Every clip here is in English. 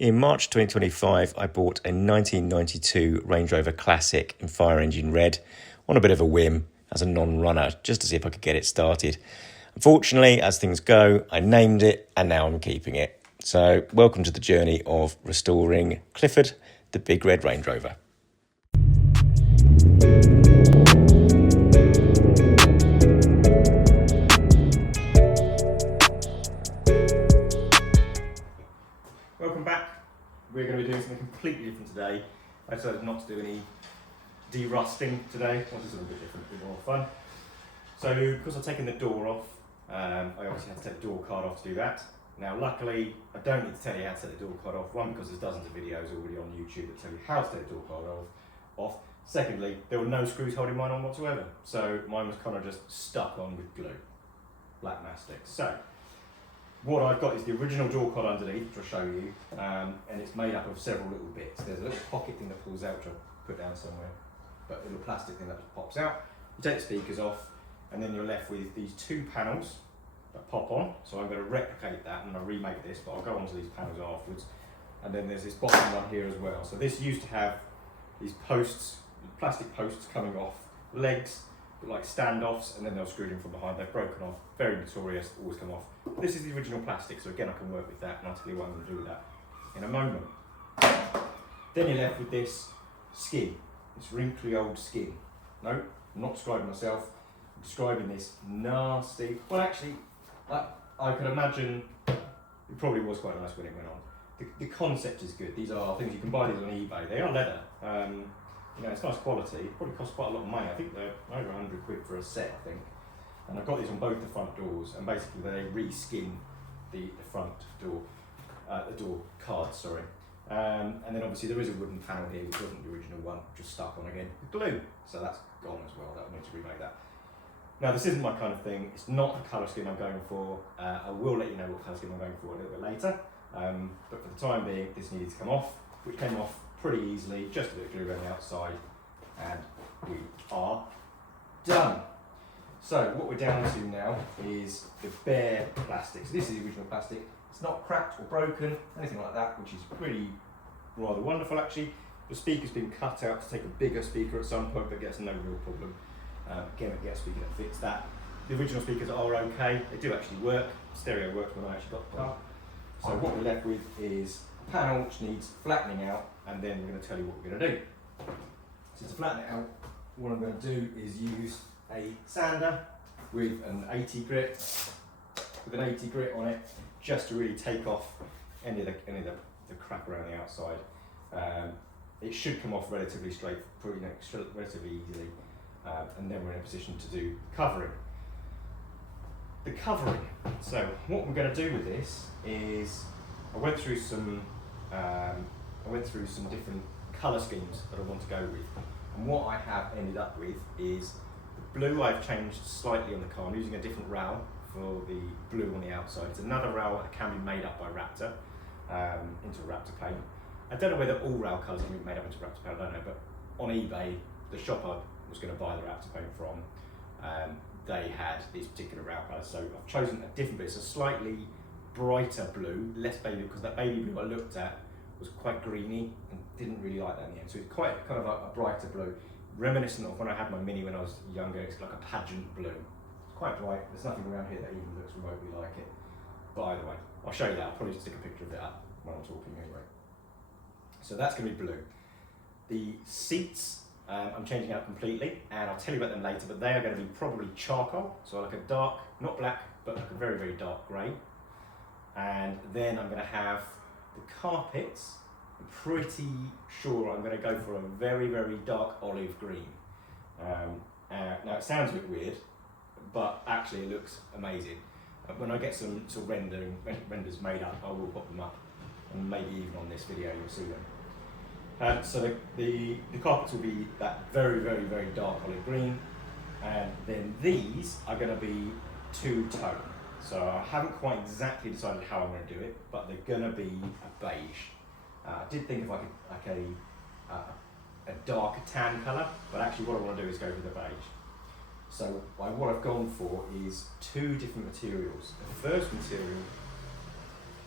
In March 2025, I bought a 1992 Range Rover Classic in fire engine red on a bit of a whim as a non-runner, just to see if I could get it started. Unfortunately, as things go, I named it and now I'm keeping it. So welcome to the journey of restoring Clifford, the big red Range Rover. Welcome back. We're going to be doing something completely different today. I decided not to do any de-rusting today. I wanted something a bit different, a bit more fun. So because I've taken the door off, I obviously have to take the door card off to do that. Now luckily, I don't need to tell you how to take the door card off. One, because there's dozens of videos already on YouTube that tell you how to take the door card off. Secondly, there were no screws holding mine on whatsoever. So mine was kind of just stuck on with glue, black mastic. So what I've got is the original door card underneath, which I'll show you, and it's made up of several little bits. There's a little pocket thing that pulls out, which I'll put down somewhere, but a little plastic thing that just pops out. You take the speakers off, and then you're left with these two panels that pop on. So I'm going to replicate that, and I'll remake this, but I'll go onto these panels afterwards. And then there's this bottom one here as well. So this used to have these posts, plastic posts coming off, legs, like standoffs, and then they're screwed in from behind. They've broken off, very notorious, always come off. This is the original plastic, so again I can work with that, and I'll tell you what I'm going to do with that in a moment. Then you're left with this skin, this wrinkly old skin. No, I'm not describing myself, I'm describing this nasty, well actually, I could imagine it probably was quite nice when it went on. The concept is good. These are things, you can buy these on eBay, they are leather. You know, it's nice quality, it probably costs quite a lot of money. I think they're over 100 quid for a set, I think. And I've got these on both the front doors, and basically they reskin the front door, the door card, sorry. And then obviously there is a wooden panel here, which wasn't the original one, just stuck on again with glue. So that's gone as well, that I need to remake that. Now this isn't my kind of thing, it's not the colour scheme I'm going for. I will let you know what colour scheme I'm going for a little bit later. But for the time being, this needed to come off, which came off pretty easily, just a bit of glue around the outside, and we are done. So what we're down to now is the bare plastic. So this is the original plastic. It's not cracked or broken, anything like that, which is pretty rather wonderful actually. The speaker's been cut out to take a bigger speaker at some point, but gets no real problem. Again, it gets a speaker that fits that. The original speakers are okay, they do actually work. Stereo worked when I actually got the car. So what we're left with is a panel which needs flattening out, and then we're going to tell you what we're going to do. So to flatten it out, what I'm going to do is use a sander with an 80 grit, on it, just to really take off any of the crap around the outside. It should come off relatively straight, relatively easily, and then we're in a position to do covering. The covering. So what we're going to do with this is, I went through some different colour schemes that I want to go with, and what I have ended up with is the blue. I've changed slightly on the car. I'm using a different rail for the blue on the outside. It's another rail that can be made up by Raptor into a Raptor paint. I don't know whether all rail colours can be made up into Raptor paint, I don't know, but on eBay, the shop I was going to buy the Raptor paint from, they had these particular rail colours, so I've chosen a different bit. It's a slightly brighter blue, less baby, because that baby blue I looked at was quite greeny and didn't really like that in the end. So it's quite kind of a brighter blue, reminiscent of when I had my Mini when I was younger. It's like a pageant blue. It's quite bright. There's nothing around here that even looks remotely like it. But either way, I'll show you that. I'll probably just stick a picture of it up when I'm talking anyway. So that's going to be blue. The seats I'm changing out completely, and I'll tell you about them later, but they are going to be probably charcoal, so like a dark, not black, but like a very, very dark grey. And then I'm going to have the carpets, I'm pretty sure I'm going to go for a very, very dark olive green. Now it sounds a bit weird, but actually it looks amazing. When I get some sort of renders made up, I will put them up, and maybe even on this video you'll see them. So the carpets will be that very, very, very dark olive green, and then these are going to be two-tone. So I haven't quite exactly decided how I'm going to do it, but they're going to be a beige. I did think if I could like a darker tan colour, but actually what I want to do is go for the beige. So what I've gone for is two different materials. The first material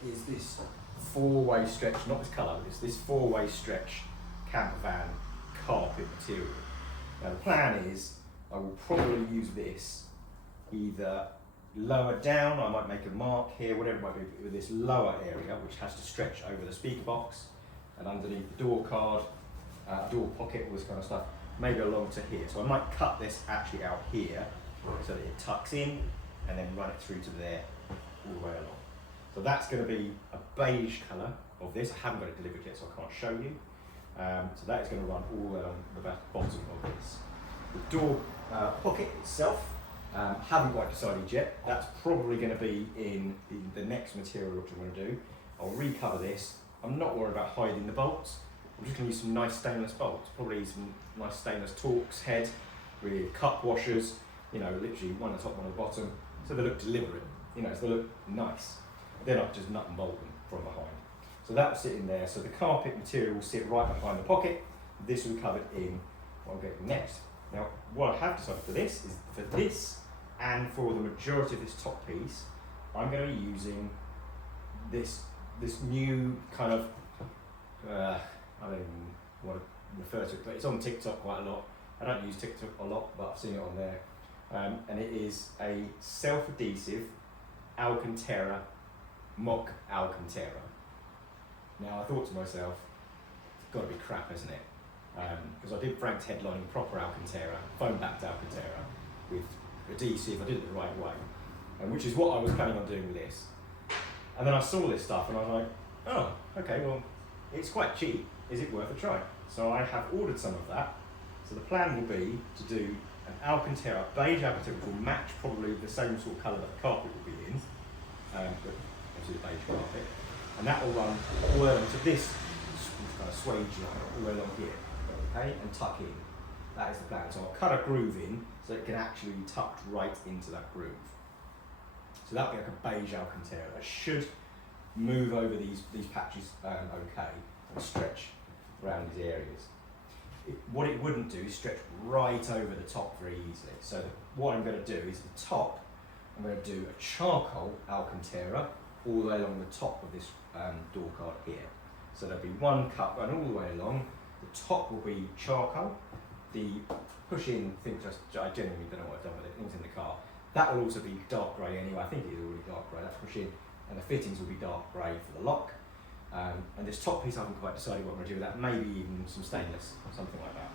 is this four-way stretch, not this colour, but it's this four-way stretch camper van carpet material. Now the plan is I will probably use this either lower down, I might make a mark here, whatever it might be, with this lower area which has to stretch over the speaker box and underneath the door card, door pocket, all this kind of stuff, maybe along to here. So I might cut this actually out here so that it tucks in and then run it through to there all the way along. So that's going to be a beige colour of this. I haven't got it delivered yet, so I can't show you. So that is going to run all the way along the bottom of this. The door pocket itself, haven't quite decided yet. That's probably going to be in the next material which I'm going to do. I'll recover this. I'm not worried about hiding the bolts. I'm just going to use some nice stainless bolts, probably some nice stainless Torx head with cup washers, you know, literally one at the top, one at the bottom, so they look deliberate, you know, so they look nice. They're not just nut and bolt them from behind. So that will sit in there. So the carpet material will sit right behind the pocket. This will be covered in what I'm getting next. Now, what I have decided for this is for this and for the majority of this top piece, I'm going to be using this new kind of, I don't even want to refer to it, but it's on TikTok quite a lot. I don't use TikTok a lot, but I've seen it on there. And it is a self-adhesive Alcantara, mock Alcantara. Now I thought to myself, it's got to be crap, isn't it? Because I did Frank's headlining proper Alcantara, foam-backed Alcantara with adhesive. I did it the right way, which is what I was planning on doing with this. And then I saw this stuff and I was like, oh, okay, well, it's quite cheap. Is it worth a try? So I have ordered some of that. So the plan will be to do an Alcantara, beige Alcantara, which will match probably the same sort of colour that the carpet will be in, but obviously the beige carpet. And that will run all the way along to this kind of swage line, all the way along here, okay, and tuck in. That is the plan. So I'll cut a groove in so it can actually be tucked right into that groove. So that'll be like a beige Alcantara. That should move over these patches okay and stretch around these areas. What it wouldn't do is stretch right over the top very easily. So what I'm going to do is the top, I'm going to do a charcoal Alcantara all the way along the top of this door card here. So there'll be one cut run all the way along. The top will be charcoal. The push-in thing, I genuinely don't know what I've done with it, things in the car. That will also be dark grey anyway. I think it is already dark grey, that's push-in. And the fittings will be dark grey for the lock. And this top piece I haven't quite decided what I'm going to do with that, maybe even some stainless, something like that.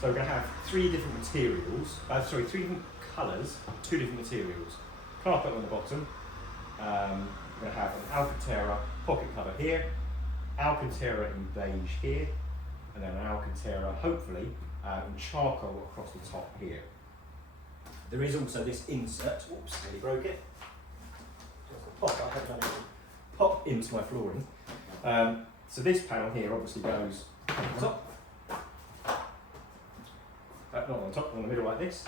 So we're going to have three different materials, three different colours, two different materials. Carpet on the bottom, we're going to have an Alcantara pocket cover here, Alcantara in beige here, and then an Alcantara, hopefully, in charcoal across the top here. There is also this insert, oops, nearly broke it. Pop into my flooring. So this panel here obviously goes on the top, not on the top, on the middle like this,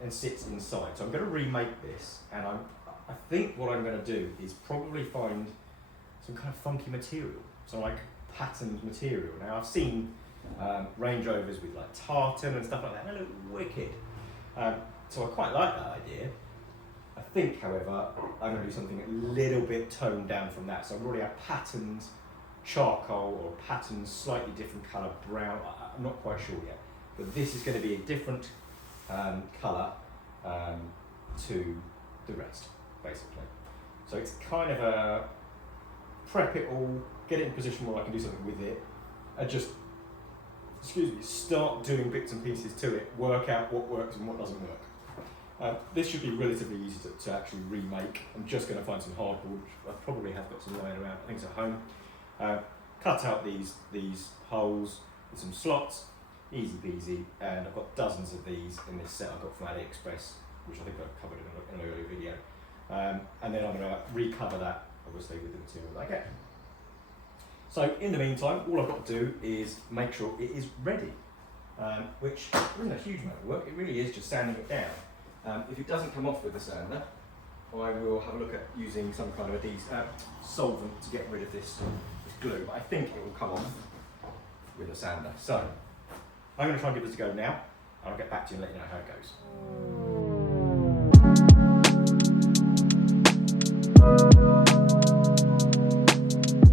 and sits inside. So I'm going to remake this, and I think what I'm going to do is probably find some kind of funky material, so like patterned material. Now I've seen Range Rovers with like tartan and stuff like that, and they look wicked. So I quite like that idea. I think, however, I'm going to do something a little bit toned down from that. So I've already have patterned charcoal or patterned slightly different colour brown. I'm not quite sure yet, but this is going to be a different colour to the rest, basically. So it's kind of a prep it all, get it in position where I can do something with it, and just, start doing bits and pieces to it, work out what works and what doesn't work. This should be relatively easy to actually remake. I'm just going to find some hardboard. I probably have got some lying around, I think it's at home. Cut out these holes with some slots, easy peasy, and I've got dozens of these in this set I got from AliExpress, which I think I've covered in an earlier video. And then I'm going to recover that, obviously, with the material that I get. So in the meantime, all I've got to do is make sure it is ready, which isn't a huge amount of work. It really is just sanding it down. If it doesn't come off with the sander, I will have a look at using some kind of solvent to get rid of this glue, but I think it will come off with a sander. So I'm going to try and give this a go now, and I'll get back to you and let you know how it goes.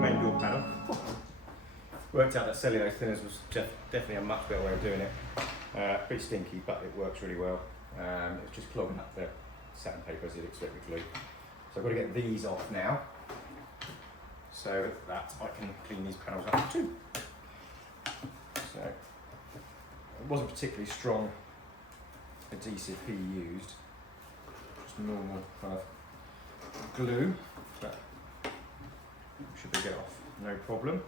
Main door panel. Worked out that cellulose thinners was definitely a much better way of doing it. A bit stinky, but it works really well. It's just clogging up the satin paper as you'd expect with glue. So I've got to get these off now, so that I can clean these panels up too. So it wasn't particularly strong adhesive he used, just normal kind of glue, but should be get off, no problem.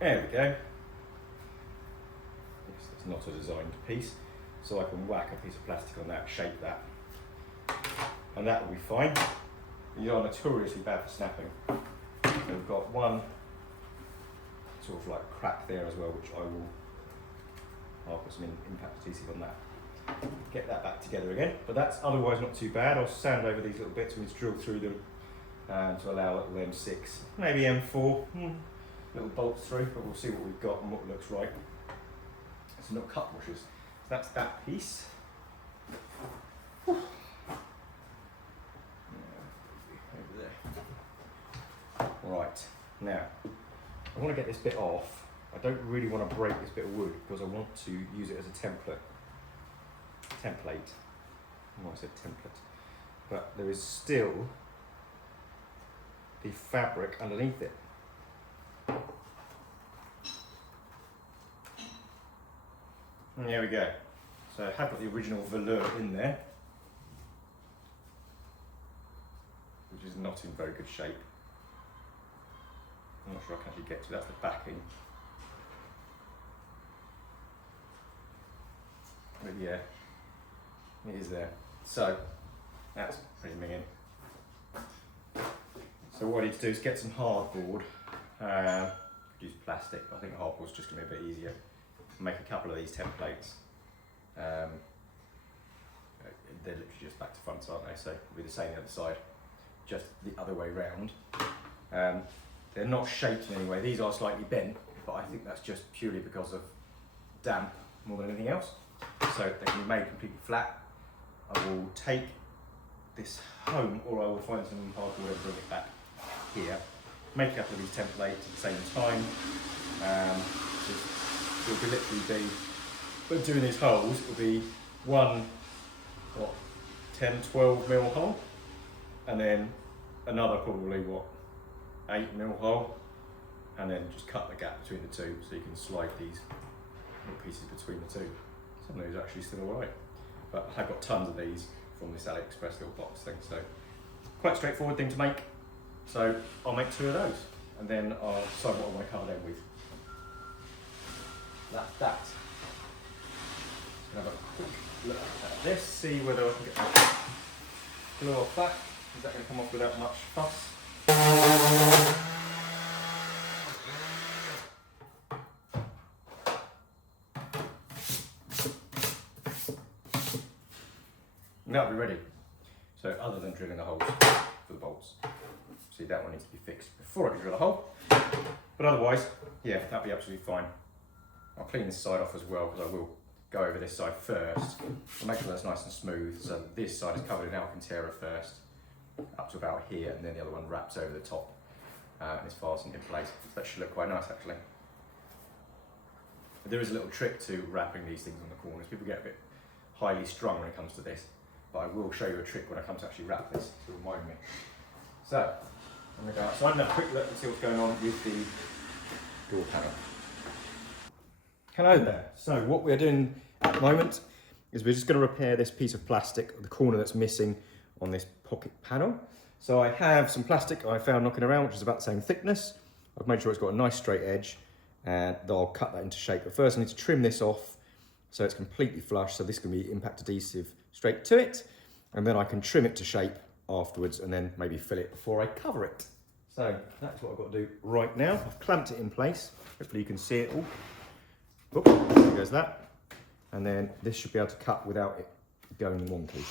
There we go. Yes, that's not a designed piece, so I can whack a piece of plastic on that, shape that, and that will be fine. These are notoriously bad for snapping. We've got one sort of like crack there as well, which I'll put some impact adhesive on that. Get that back together again, but that's otherwise not too bad. I'll sand over these little bits and just drill through them to allow little M6, maybe M4. Little bolts through, but we'll see what we've got and what looks right. It's not cut washers. So that's that piece. Over there. Right, now I want to get this bit off. I don't really want to break this bit of wood because I want to use it as a template. Oh, I said template. But there is still the fabric underneath it. And there we go. So I have got the original velour in there, which is not in very good shape. I'm not sure I can actually get to. That's the backing. But yeah, it is there. So that's pretty minging. So what I need to do is get some hardboard. Use plastic. I think hardboard's just going to be a bit easier. Make a couple of these templates. They're literally just back to front, aren't they? So it'll be the same the other side, just the other way round. They're not shaped in any way. These are slightly bent, but I think that's just purely because of damp more than anything else. So they can be made completely flat. I will take this home, or I will find some hardboard and bring it back here. Make a couple of these templates at the same time. It will literally be, when doing these holes, it will be one, 10, 12 mil hole, and then another probably 8 mil hole, and then just cut the gap between the two so you can slide these little pieces between the two. Some of those are actually still alright, but I've got tons of these from this AliExpress little box thing, so quite a straightforward thing to make. So I'll make 2 of those, and then I'll decide what I want to cover them with. That's that. Have a quick look at this, see whether I can get my glue off that. Is that going to come off without much fuss? And that'll be ready. So other than drilling the holes for the bolts. See, that one needs to be fixed before I can drill a hole. But otherwise, yeah, that'll be absolutely fine. I'll clean this side off as well, because I will go over this side first. I'll make sure that's nice and smooth, so this side is covered in Alcantara first, up to about here, and then the other one wraps over the top and is fastened in place. That should look quite nice, actually. But there is a little trick to wrapping these things on the corners. People get a bit highly strung when it comes to this, but I will show you a trick when I come to actually wrap this to remind me. So, I'm going to go outside and have a quick look and see what's going on with the door panel. Hello there. So what we're doing at the moment is we're just going to repair this piece of plastic, the corner that's missing on this pocket panel. So I have some plastic I found knocking around, which is about the same thickness. I've made sure it's got a nice straight edge, and I'll cut that into shape. But first I need to trim this off so it's completely flush, so this can be impact adhesive straight to it, and then I can trim it to shape afterwards and then maybe fill it before I cover it. So that's what I've got to do right now. I've clamped it in place. Hopefully you can see it all. Oops, there goes that. And then this should be able to cut without it going wonky.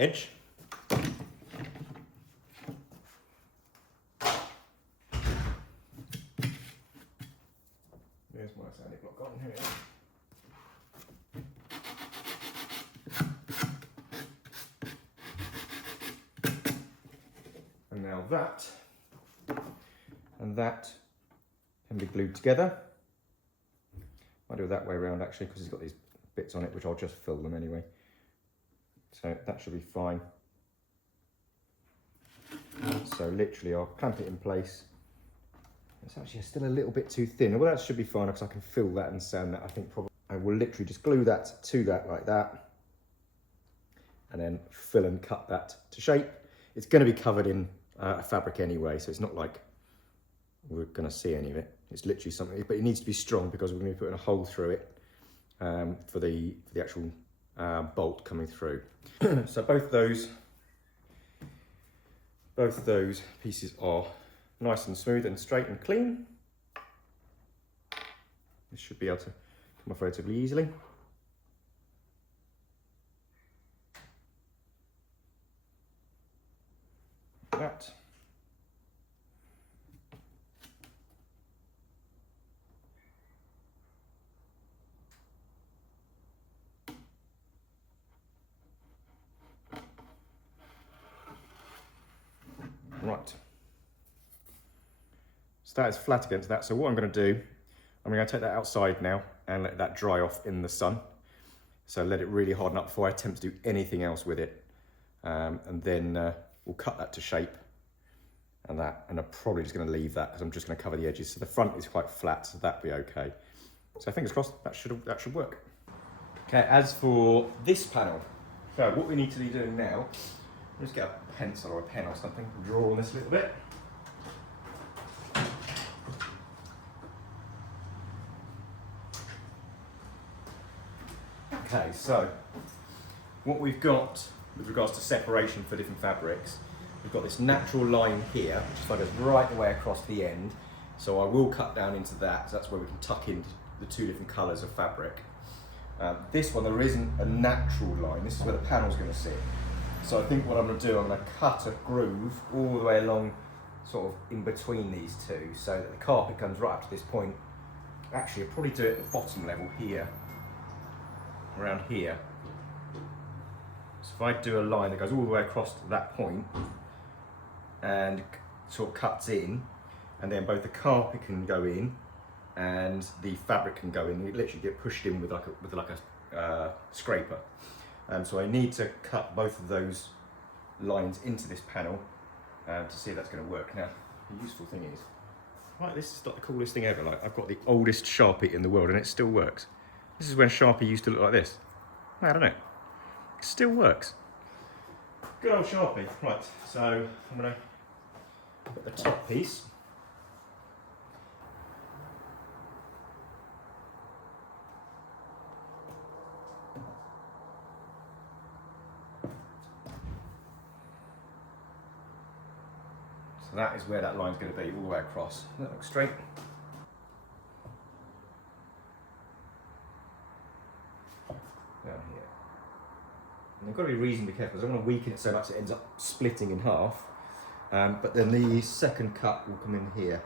edge. There's my sandy block on here. And now that and that can be glued together. I'll do it that way around actually, because it's got these bits on it which I'll just fill them anyway. So that should be fine. So literally I'll clamp it in place. It's actually still a little bit too thin. Well, that should be fine because I can fill that and sand that. I think probably I will literally just glue that to that like that, and then fill and cut that to shape. It's going to be covered in fabric anyway, so it's not like we're going to see any of it. It's literally something, but it needs to be strong because we're going to be putting a hole through it for the actual bolt coming through. So both those pieces are nice and smooth and straight and clean. This should be able to come off relatively easily. That. Right. So that is flat against that. So what I'm going to do, I'm going to take that outside now and let that dry off in the sun. So let it really harden up before I attempt to do anything else with it. And then we'll cut that to shape and that. And I'm probably just going to leave that because I'm just going to cover the edges. So the front is quite flat, so that'll be okay. So fingers crossed, that should work. Okay, as for this panel, so what we need to be doing now, let's get a pencil or a pen or something, draw on this a little bit. Okay, so what we've got with regards to separation for different fabrics, we've got this natural line here, which goes right the way across the end. So I will cut down into that, so that's where we can tuck in the two different colours of fabric. This one, there isn't a natural line. This is where the panel's going to sit. So I think what I'm going to do, I'm going to cut a groove all the way along, sort of in between these two, so that the carpet comes right up to this point. Actually, I'll probably do it at the bottom level here, around here. So if I do a line that goes all the way across to that point and sort of cuts in, and then both the carpet can go in and the fabric can go in, you literally get pushed in with like a scraper. So I need to cut both of those lines into this panel to see if that's going to work. Now, the useful thing is, right, this is like the coolest thing ever. Like, I've got the oldest Sharpie in the world and it still works. This is when Sharpie used to look like this. I don't know. It still works. Good old Sharpie. Right, so I'm going to put the top piece. So that is where that line's going to be, all the way across. Does that look straight? Down here. And I've got to be reasonably careful because I don't want to weaken it so much it ends up splitting in half. But then the second cut will come in here.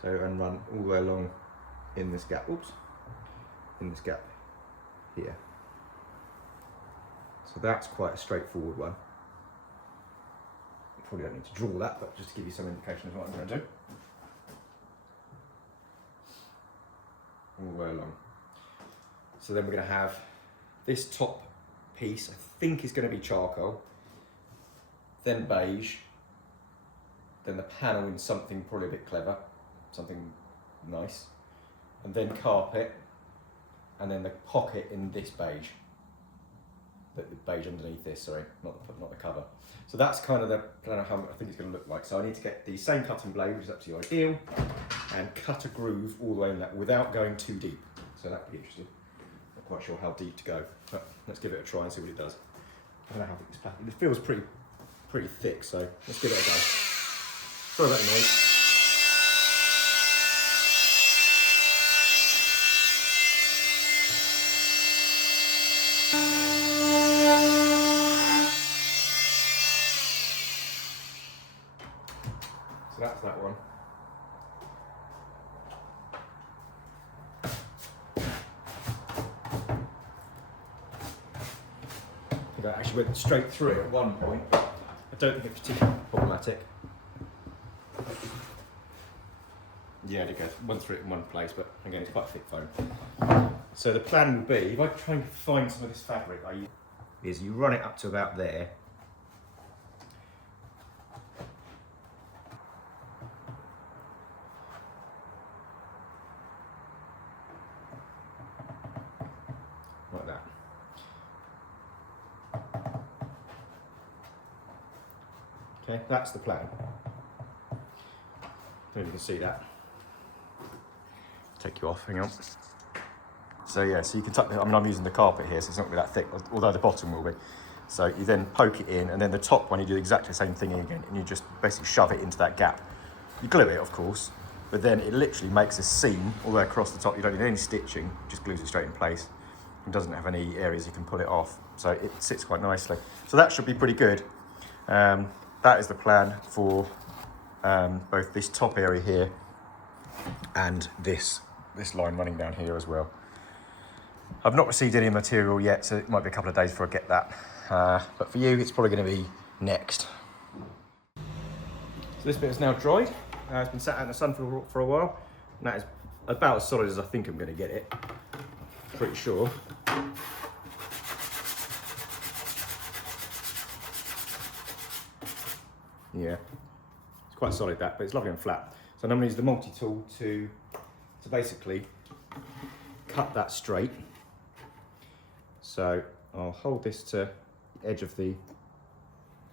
So, and run all the way along in this gap. Oops. In this gap here. So that's quite a straightforward one. Probably don't need to draw that, but just to give you some indication of what I'm going to do. All the way along. So then we're going to have this top piece, I think is going to be charcoal, then beige, then the panel in something probably a bit clever, something nice, and then carpet, and then the pocket in this beige. The beige underneath this, sorry, not the cover. So that's kind of how I think it's going to look like. So I need to get the same cutting blade, which is absolutely ideal, and cut a groove all the way in that without going too deep. So that would be interesting. Not quite sure how deep to go, but let's give it a try and see what it does. I don't know how thick this pattern. It feels pretty thick, so let's give it a go. Sorry about the noise. think I actually went straight through it at one point, but I don't think it's particularly problematic. Yeah, it goes one through it in one place, but again, it's quite thick foam. So the plan will be, if I try and find some of this fabric, is you run it up to about there. Like that. Okay, that's the plan. I don't know if you can see that. Take you off, hang on. So yeah, so you can tuck the, I mean I'm using the carpet here, so it's not going to be that thick, although the bottom will be. So you then poke it in, and then the top one you do exactly the same thing again, and you just basically shove it into that gap. You glue it, of course, but then it literally makes a seam all the way across the top. You don't need any stitching, just glues it straight in place. It doesn't have any areas you can pull it off, so it sits quite nicely. So that should be pretty good. That is the plan for both this top area here and this line running down here as well. I've not received any material yet, so it might be a couple of days before I get that. But for you, it's probably going to be next. So this bit is now dried. It's been sat out in the sun for a while, and that is about as solid as I think I'm going to get it. Pretty sure. Yeah, it's quite solid that, but it's lovely and flat. So I'm going to use the multi-tool to basically cut that straight. So I'll hold this to the edge of the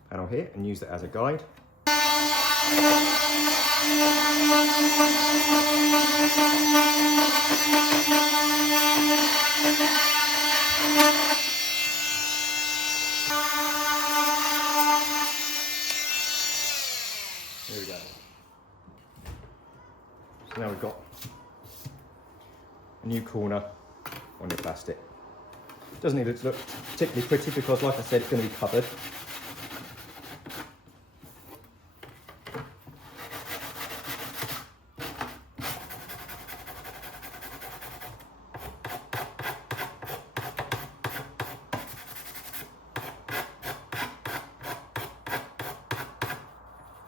panel here and use that as a guide. There we go. So now we've got a new corner on your plastic. Doesn't need it to look particularly pretty because, like I said, it's going to be covered.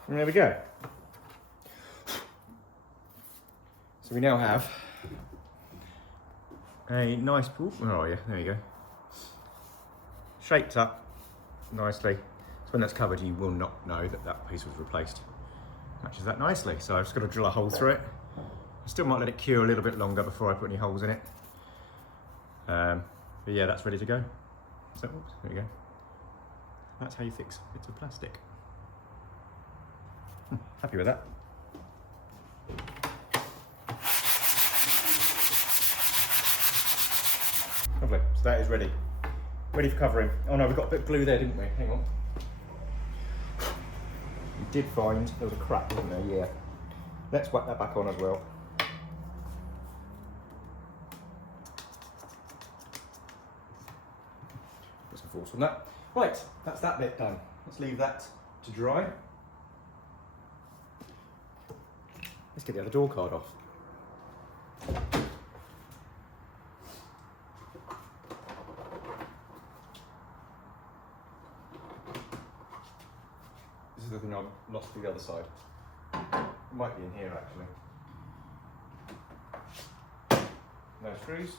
And there we go. So we now have a nice pool. Where are you? There you go. Shaped up nicely. So when that's covered, you will not know that that piece was replaced. Matches that nicely. So I've just got to drill a hole through it. I still might let it cure a little bit longer before I put any holes in it. But yeah, that's ready to go. So, oops, there you go. That's how you fix bits of plastic. Happy with that. Lovely, so that is ready. Ready for covering. Oh no, we've got a bit of glue there, didn't we? Hang on. We did find there was a crack, wasn't there? Yeah. Let's whack that back on as well. Put some force on that. Right, that's that bit done. Let's leave that to dry. Let's get the other door card off. This is the thing I've lost to the other side. It might be in here actually. No screws.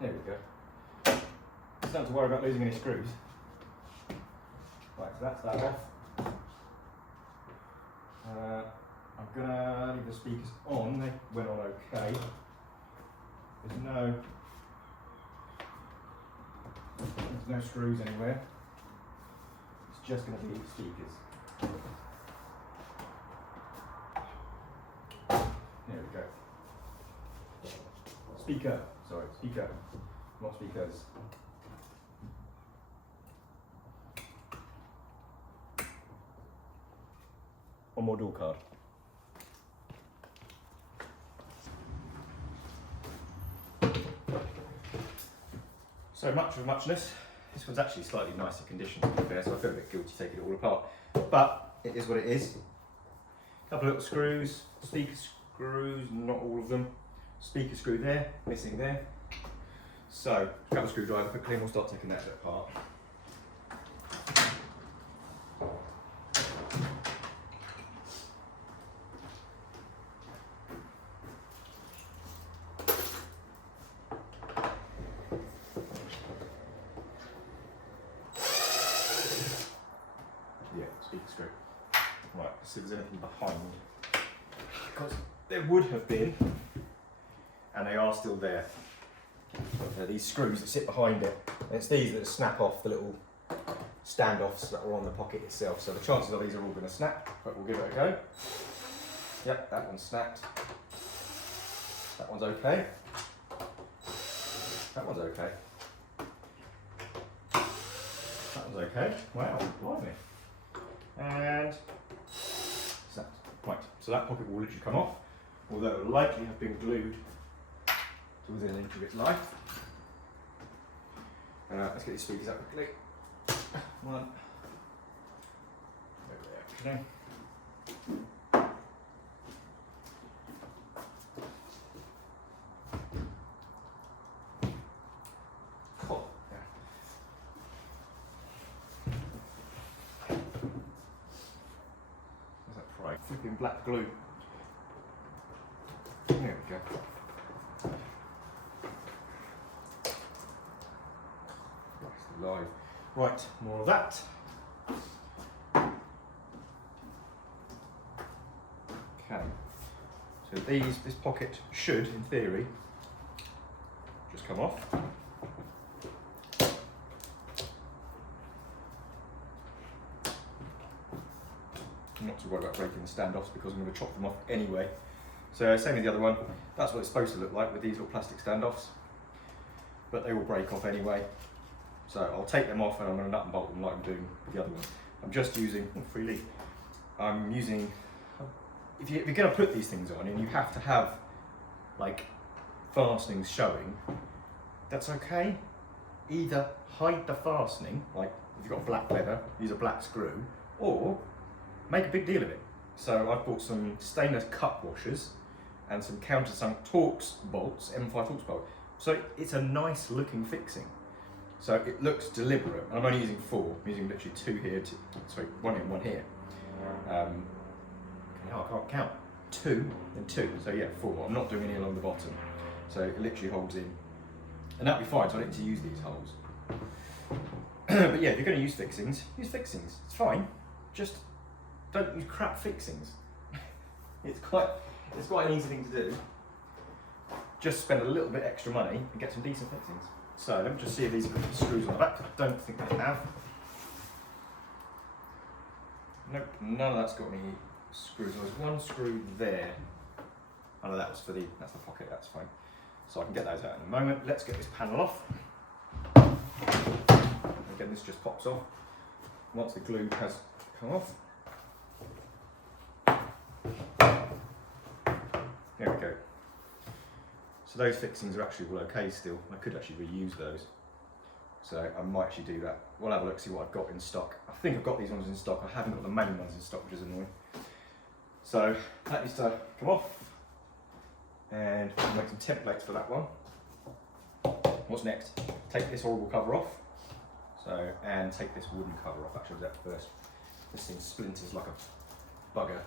There we go. Don't have to worry about losing any screws. Right, so that's that off. I'm gonna leave the speakers on. They went on okay. There's no screws anywhere. It's just gonna be speakers. There we go. Speaker, not speakers. One more door card. So much of muchness. This This one's actually slightly nicer condition, to be fair, so I feel a bit guilty taking it all apart. But it is what it is. A couple of little screws, speaker screws, not all of them. Speaker screw there, missing there. So, grab a screwdriver quickly and we'll start taking that bit apart. Yeah, speaker screw. Right, let's see if there's anything behind. Because there would have been, and they are still there. They're these screws that sit behind it, and it's these that snap off the little standoffs that are on the pocket itself. So the chances are these are all going to snap, but we'll give it a go. Yep, that one's snapped. That one's okay. That one's okay. That one's okay. Wow, blimey. And snapped. Right, so that pocket will literally come off, although it will likely have been glued to within an inch of its life. Let's get these speakers up quickly. One. Over there, okay. Cool. Yeah. Where's that fright? Flipping black glue. There we go. Live. Right, more of that. Okay. So this pocket should, in theory, just come off. I'm not too worried about breaking the standoffs because I'm going to chop them off anyway. So same as the other one. That's what it's supposed to look like with these little plastic standoffs. But they will break off anyway. So I'll take them off and I'm going to nut and bolt them like I'm doing with the other one. I'm just using, freely, I'm using, if you're going to put these things on and you have to have like fastenings showing, that's okay. Either hide the fastening, like if you've got black leather, use a black screw, or make a big deal of it. So I've bought some stainless cup washers and some countersunk Torx bolts, M5 Torx bolt. So it's a nice looking fixing. So it looks deliberate, and I'm only using 4. I'm using literally 2 here, sorry, 1 here and 1 here. I can't count. 2 and 2, so yeah, 4. I'm not doing any along the bottom. So it literally holds in. And that'll be fine, so I don't need to use these holes. But yeah, if you're going to use fixings, use fixings. It's fine. Just don't use crap fixings. It's quite an easy thing to do. Just spend a little bit extra money and get some decent fixings. So let me just see if these have got screws on the back. I don't think they have. Nope, none of that's got any screws. There's one screw there. Oh no, that's the pocket, that's fine. So I can get those out in a moment. Let's get this panel off. Again, this just pops off once the glue has come off. There we go. So those fixings are actually all okay still. I could actually reuse those. So I might actually do that. We'll have a look, see what I've got in stock. I think I've got these ones in stock. I haven't got the main ones in stock, which is annoying. So that needs to come off. And we'll make some templates for that one. What's next? Take this horrible cover off. So, and take this wooden cover off. Actually, that first. This thing splinters like a bugger.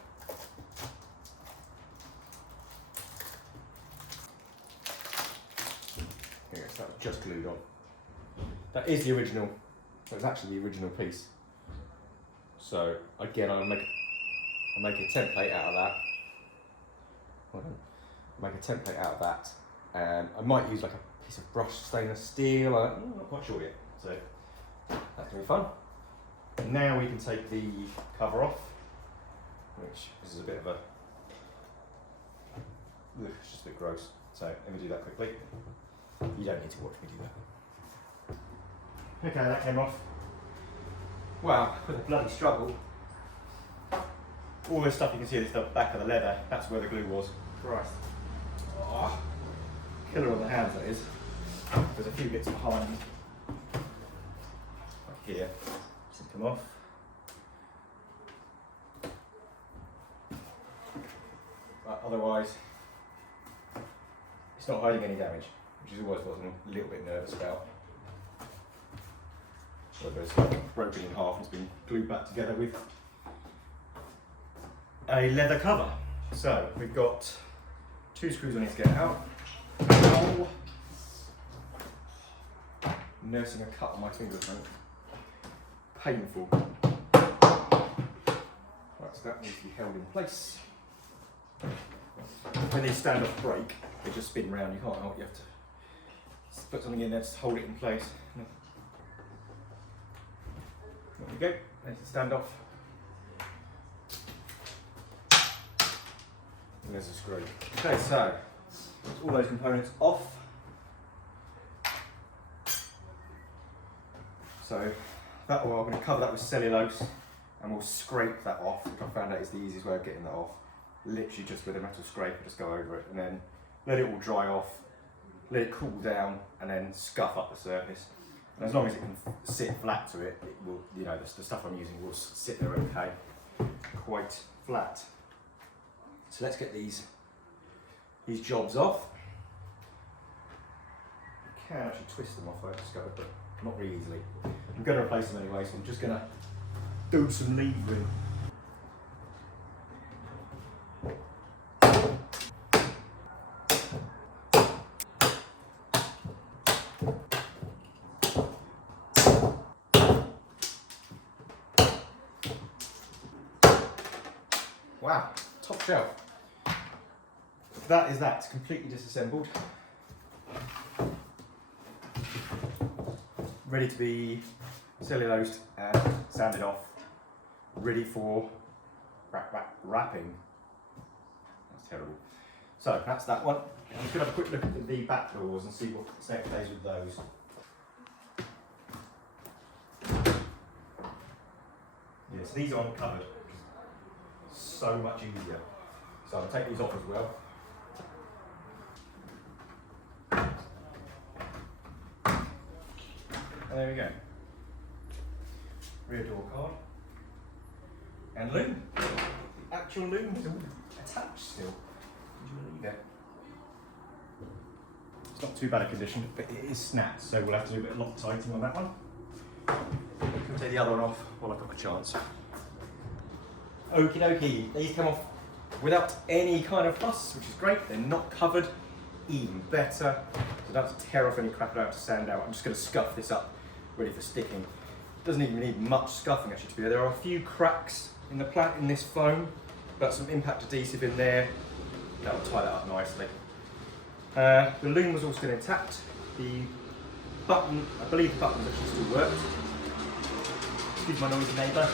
So that was just glued on. That is the original. That was actually the original piece. So again, I'll make a template out of that. Make a template out of that, and I might use like a piece of brushed stainless steel. I'm not quite sure yet. So that's gonna be fun. Now we can take the cover off, which is a bit of a. It's just a bit gross. So let me do that quickly. You don't need to watch me do that. Okay, that came off. Wow, with a bloody struggle. All this stuff you can see is the back of the leather. That's where the glue was. Christ. Oh, killer on the hands, that is. There's a few bits behind. here. Take them off. But otherwise, it's not hiding any damage, which is always what I'm a little bit nervous about. Whether it's broken in half and it's been glued back together with a leather cover. So we've got 2 screws I need to get out. Ow. Nursing a cut on my finger, painful. Right, so that needs to be held in place. When they stand off brake, they just spin round. You can't help. You have to put something in there to hold it in place. There we go. There's the stand off. And there's a screw. Okay, so all those components off. So that I'm going to cover that with cellulose, and we'll scrape that off, which I found out is the easiest way of getting that off. Literally just with a metal scraper, just go over it, and then let it all dry off, let it cool down, and then scuff up the surface. And as long as it can sit flat to it, it will, you know, the stuff I'm using will sit there okay, quite flat. So let's get these jobs off. You can actually twist them off, I discovered, but not really easily. I'm going to replace them anyway, so I'm just going to do some levering. Wow, top shelf. That is that, completely disassembled. Ready to be cellulosed and sanded off. Ready for wrapping. That's terrible. So that's that one. I'm just going to have a quick look at the back doors and see what state plays with those. Yeah, so these aren't covered, which is so much easier. So I'll take these off as well. And there we go. Rear door card. And loom. The actual loom is all attached still. Would you believe it? It's not too bad a condition, but it is snapped, so we'll have to do a bit of Loctiting on that one. We'll take the other one off while I've got a chance. Okie dokie, these come off without any kind of fuss, which is great. They're not covered, even better. So that's tear off any crap I have to sand out. I'm just going to scuff this up, ready for sticking. Doesn't even need much scuffing actually to be there. There are a few cracks in this foam, but some impact adhesive in there. That'll tie that up nicely. The loom was all still intact. The button, I believe the button actually still worked. Excuse my noisy neighbour.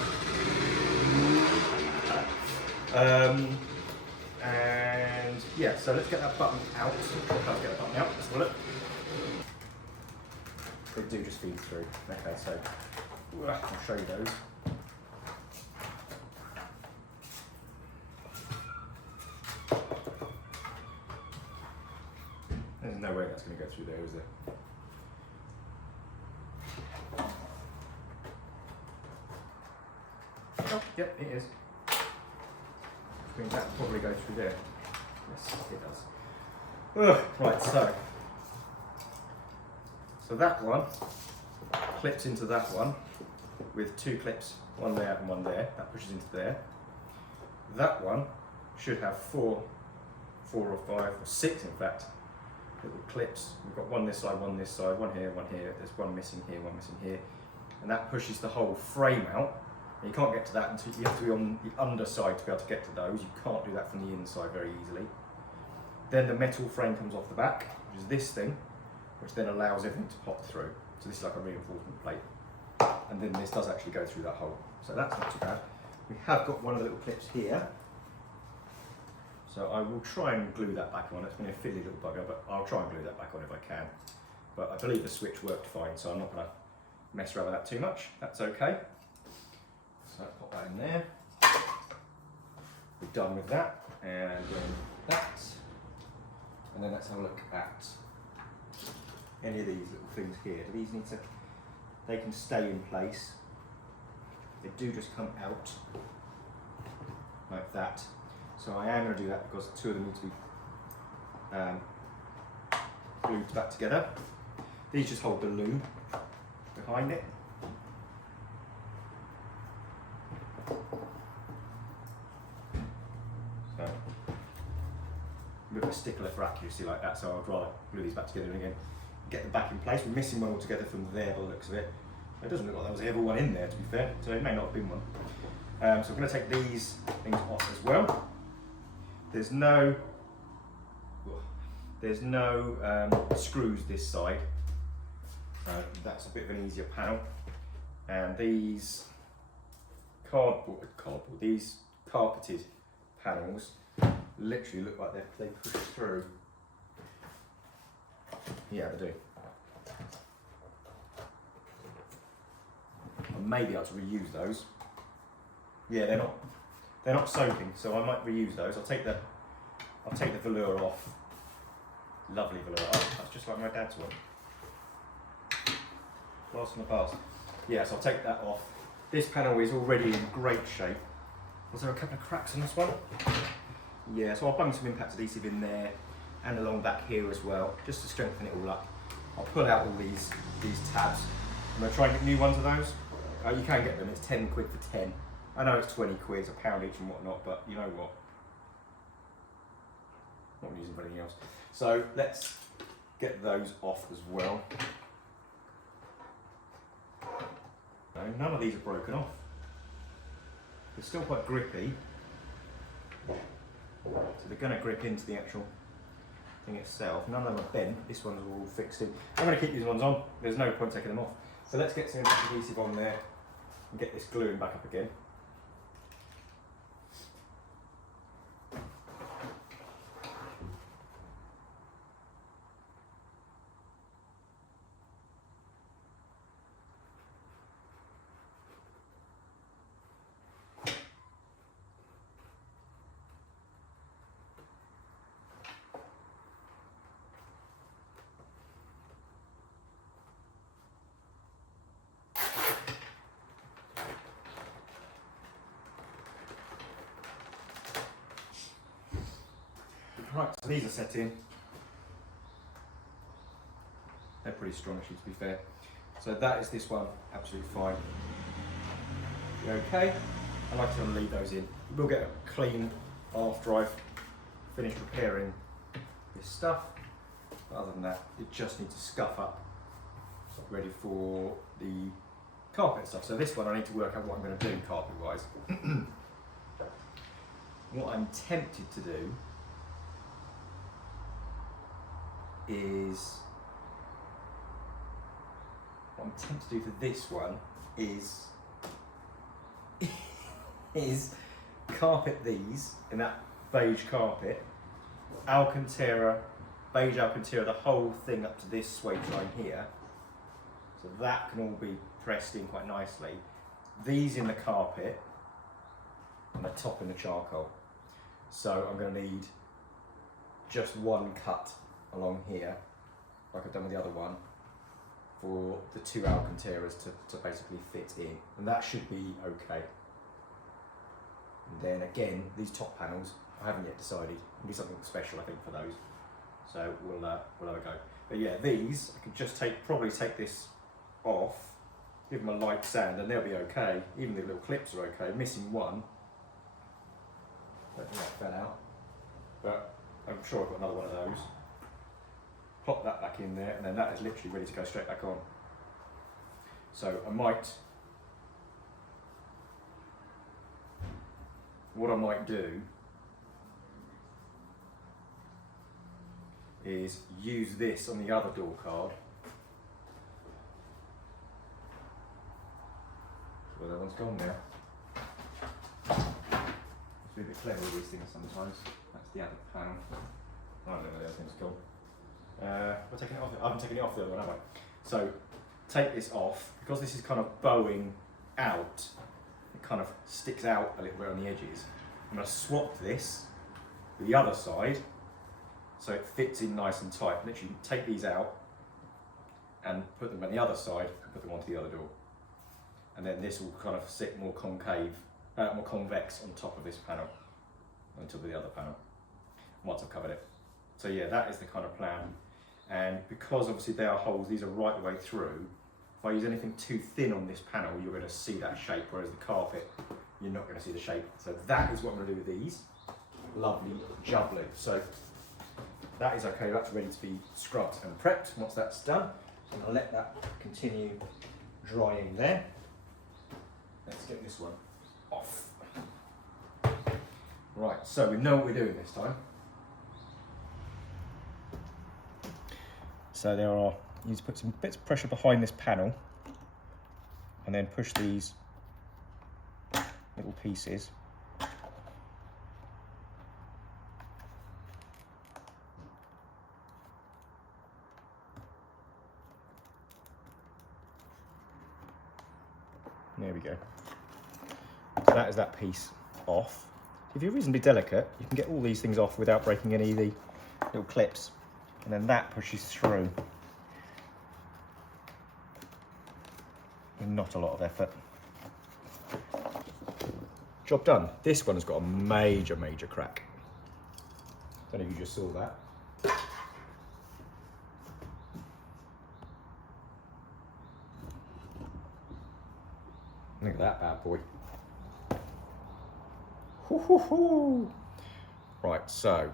And yeah, so let's get that button out. Let's get that button out. Let's have a look. They do just feed through. Okay, so I'll show you those. There's no way that's going to go through there, is there? Oh, yep, it is. Which means that will probably go through there. Yes, it does. Ugh, right, so that one clips into that one with 2 clips, one there and one there. That pushes into there. That one should have 4 or 5 or 6 in fact little clips. We've got one this side, one here, one here. There's one missing here, one missing here, and that pushes the whole frame out. And you can't get to that until you have to be on the underside to be able to get to those. You can't do that from the inside very easily. Then the metal frame comes off the back, which is this thing, which then allows everything to pop through. So this is like a reinforcement plate. And then this does actually go through that hole. So that's not too bad. We have got one of the little clips here. So I will try and glue that back on. It's been a fiddly little bugger, but I'll try and glue that back on if I can. But I believe the switch worked fine, so I'm not going to mess around with that too much. That's okay. So pop that in there. We're done with that. And then that. And then let's have a look at any of these little things here. Do these need to they can stay in place. They do just come out like that. So I am going to do that because two of them need to be glued back together. These just hold the lube behind it. So, a bit of a stickler for accuracy like that, so I'd rather glue these back together and again get them back in place. We're missing one altogether from there by the looks of it. It doesn't look like there was ever one in there, to be fair, so it may not have been one. So I'm going to take these things off as well. There's no screws this side. That's a bit of an easier panel. And these these carpeted panels literally look like they push through. Yeah, they do. I may be able to reuse those. Yeah, they're not soaking, so I might reuse those. I'll take the velour off. Lovely velour. Oh, that's just like my dad's one. Blast from the past. Yeah, so I'll take that off. This panel is already in great shape. Was there a couple of cracks on this one? Yeah, so I'll bung some impact adhesive in there and along back here as well, just to strengthen it all up. I'll pull out all these tabs. I'm going to try and get new ones of those. You can get them, it's 10 quid for 10. I know it's 20 quid, it's a pound each and whatnot, but you know what? Not using for anything else. So let's get those off as well. No, none of these are broken off. They're still quite grippy. So they're going to grip into the actual thing itself. None of them are bent. This one's all fixed in. I'm going to keep these ones on. There's no point taking them off. So let's get some adhesive on there and get this gluing back up again. Right, so these are set in. They're pretty strong actually, to be fair. So that is this one, absolutely fine. You okay? I like to leave those in. We'll get a clean after I've finished repairing this stuff. But other than that, it just needs to scuff up, ready for the carpet stuff. So this one I need to work out what I'm going to do carpet wise. What I'm tempted to do is, what I'm tempted to do for this one is carpet these in that beige carpet, Alcantara, beige Alcantara, the whole thing up to this swage line here. So that can all be pressed in quite nicely. These in the carpet and the top in the charcoal. So I'm going to need just one cut along here, like I've done with the other one, for the two Alcantaras to basically fit in, and that should be okay. And then again, these top panels, I haven't yet decided. It'll be something special, I think, for those. So we'll have a go. But yeah, these I could just probably take this off, give them a light sand, and they'll be okay. Even the little clips are okay. Missing one. Don't think that fell out, but I'm sure I've got another one of those. Pop that back in there, and then that is literally ready to go straight back on. So what I might do is use this on the other door card. Well, that one's gone now. It's a bit clever with these things sometimes. That's the other panel. I don't know where the other thing's gone. We're taking it off. I haven't taken it off the other one, have I? So take this off, because this is kind of bowing out. It kind of sticks out a little bit on the edges. I'm going to swap this with the other side so it fits in nice and tight. Literally take these out, and put them on the other side and put them onto the other door. And then this will kind of sit more concave, more convex on top of this panel, on top of the other panel, once I've covered it. So yeah, that is the kind of plan. And because obviously they are holes, these are right the way through, if I use anything too thin on this panel, you're going to see that shape, whereas the carpet, you're not going to see the shape. So that is what I'm going to do with these. Lovely jubbly. So that is okay, that's ready to be scrubbed and prepped. Once that's done, I'm going to let that continue drying there. Let's get this one off. Right, so we know what we're doing this time. So there are, you need to put some bits of pressure behind this panel and then push these little pieces there we go. So that is that piece off. If you're reasonably delicate, you can get all these things off without breaking any of the little clips, and then that pushes through with not a lot of effort. Job done. This one has got a major crack. Don't know if you just saw that. Look at that bad boy. Hoo, hoo, hoo. Right, so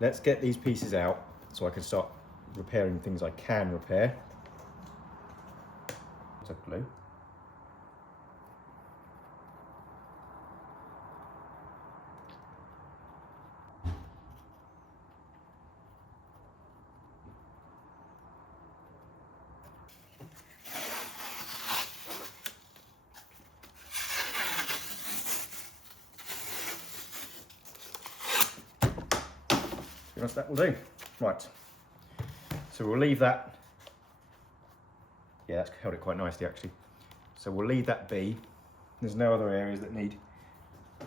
let's get these pieces out so I can start repairing things I can repair. So glue. That will do. Right, so we'll leave that. Yeah, that's held it quite nicely actually. So we'll leave that be. There's no other areas that need. So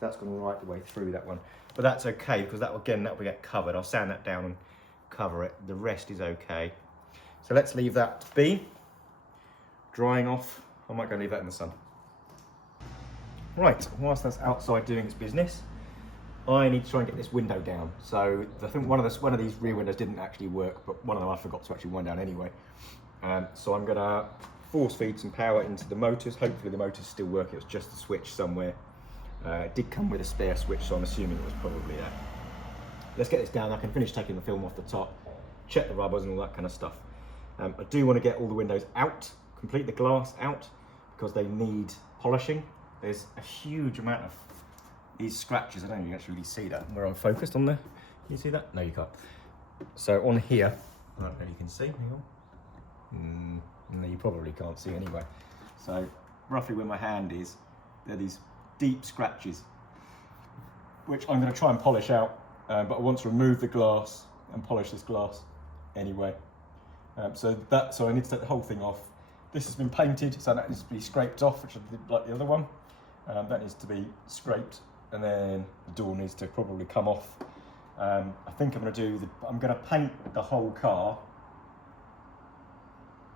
that's gone right the way through that one. But that's okay because that will get covered. I'll sand that down and cover it. The rest is okay. So let's leave that be. Drying off. I might go leave that in the sun. Right, whilst that's outside doing its business, I need to try and get this window down. So I think one of these rear windows didn't actually work, but one of them I forgot to actually wind down anyway. So I'm gonna force feed some power into the motors. Hopefully the motor's still working. It's just a switch somewhere. It did come with a spare switch, so I'm assuming it was probably there. Let's get this down. I can finish taking the film off the top, check the rubbers and all that kind of stuff. I do want to get all the windows out, complete the glass out, because they need polishing. There's a huge amount of these scratches. I don't know if you can actually really see that where I'm focused on there. Can you see that? No, you can't. So on here, I don't know if you can see. Hang on. No, you probably can't see anyway. So roughly where my hand is, there are these deep scratches, which I'm going to try and polish out. But I want to remove the glass and polish this glass anyway. So I need to take the whole thing off. This has been painted, so that needs to be scraped off, which is like the other one. That needs to be scraped. And then the door needs to probably come off. I think I'm going to paint the whole car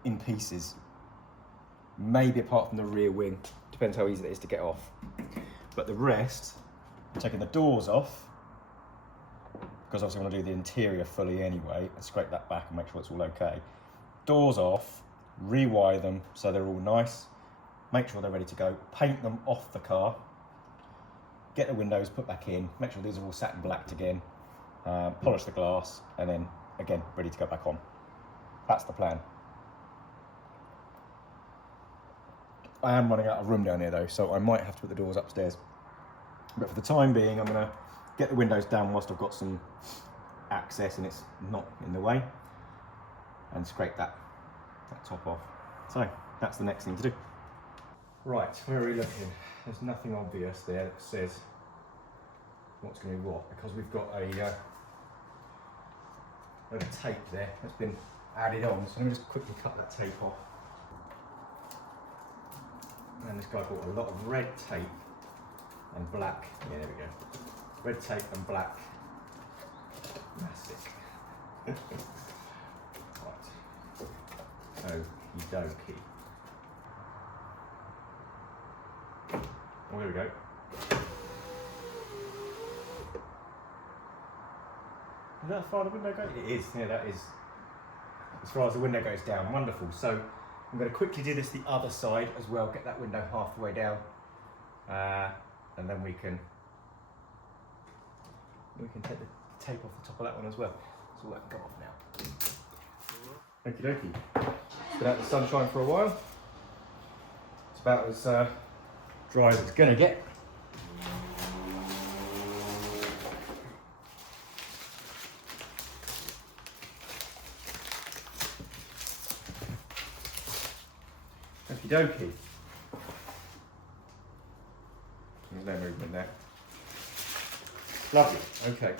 in pieces. Maybe apart from the rear wing, depends how easy it is to get off. But the rest, I'm taking the doors off, because obviously I want to do the interior fully anyway, and scrape that back and make sure it's all okay. Doors off, rewire them so they're all nice, make sure they're ready to go, paint them off the car, get the windows put back in, make sure these are all satin blacked again, polish the glass, and then again ready to go back on. That's the plan. I am running out of room down here though, so I might have to put the doors upstairs. But for the time being, I'm going to get the windows down whilst I've got some access and it's not in the way, and scrape that top off. So that's the next thing to do. Right, where are we looking? There's nothing obvious there that says what's going to be what, because we've got a tape there that's been added on. So let me just quickly cut that tape off. And this guy bought a lot of red tape and black. Yeah, there we go. Red tape and black Plastic. Right. Okie dokie. Oh, there we go. Is that as far as the window goes? It is, yeah, that is. As far as the window goes down, wonderful. So I'm going to quickly do this the other side as well, get that window half the way down, and then we can take the tape off the top of that one as well. So all that can come off now. Okie dokie. It's been out in the sunshine for a while. It's about as dry as it's going to get. Okie dokie. There's no movement there. Lovely. Okay.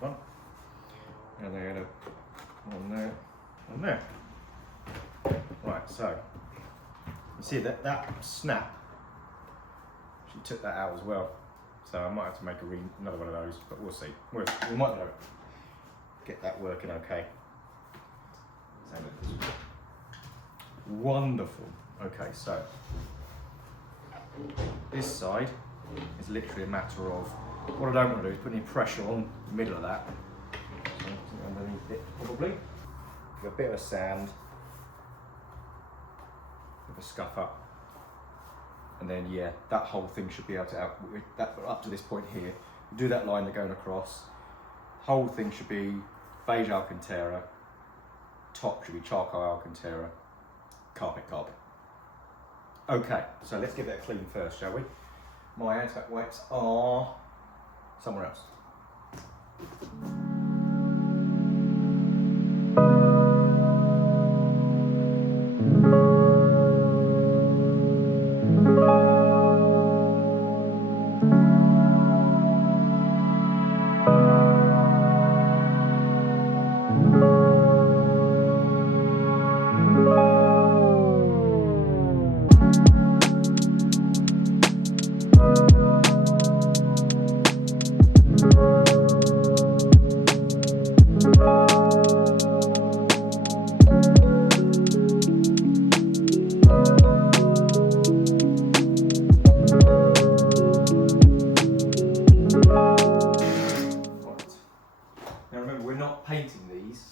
One. And they're gonna on there, on there. Right. So you see that snap. She took that out as well. So I might have to make another one of those, but we'll see. We might know. Get that working okay. Wonderful. Okay, so this side is literally a matter of what I don't want to do is put any pressure on the middle of that. So underneath it, probably. Give a bit of sand, with a scuff up. And then yeah, that whole thing should be able to up to this point here. Do that line they're going across. Whole thing should be beige Alcantara. Top should be charcoal Alcantara. Carpet. Okay, so let's give that a clean first, shall we? My antibac wipes are somewhere else.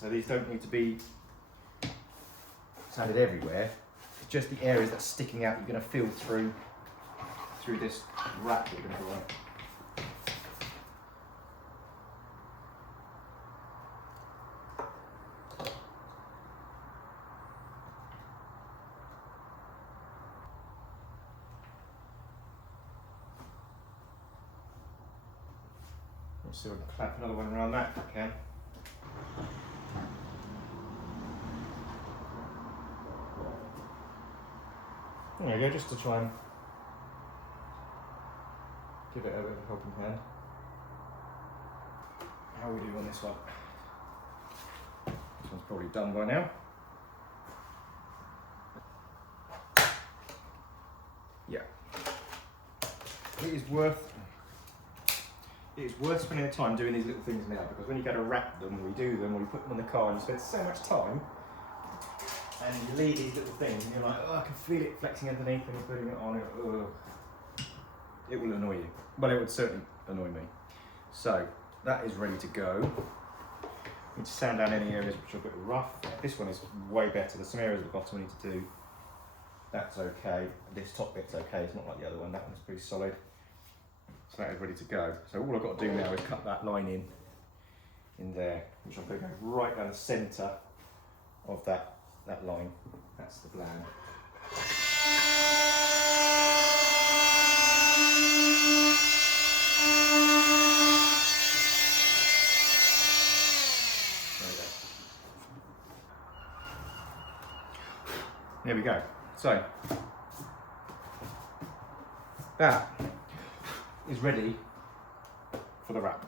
So these don't need to be sanded everywhere. It's just the areas that's sticking out you're going to feel through this wrap that you're going to put on. Let's see if I can clap another one around that if I can. There we go, just to try and give it a bit of a helping hand. How are we doing on this one? This one's probably done by now. Yeah. It is worth spending the time doing these little things now, because when you go to wrap them, or you do them, or you put them in the car, and you spend so much time, and you leave these little things, and you're like, oh, I can feel it flexing underneath, and you're putting it on, and it will annoy you. But it would certainly annoy me. So that is ready to go. Need to sand down any areas which are a bit rough. This one is way better. There's some areas at the bottom I need to do. That's okay. This top bit's okay. It's not like the other one. That one's pretty solid. So that is ready to go. So all I've got to do now is cut that line in there, which I'm going to go right down the centre of that line. That's the plan. There we go. So that is ready for the wrap.